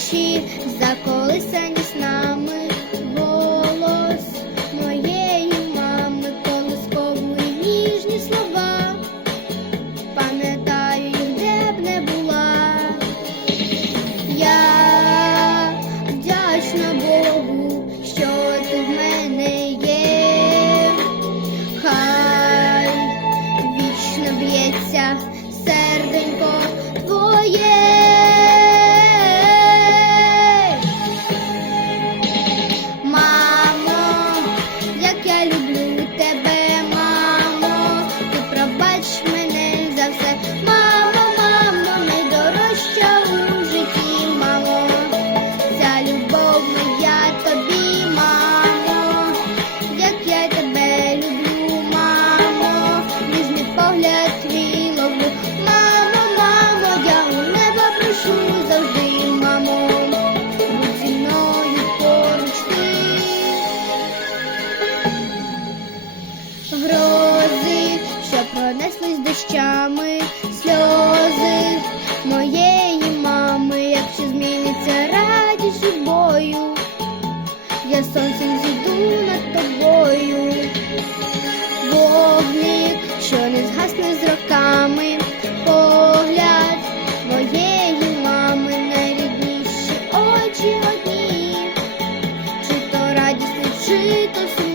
наші закони. дощами сльози моєї мами, якщо зміниться радість любою, я сонцем зійду над тобою, вогник, що не згасне з роками, погляд моєї мами, найрідніші очі одні, чи то радісний, чи то сумні.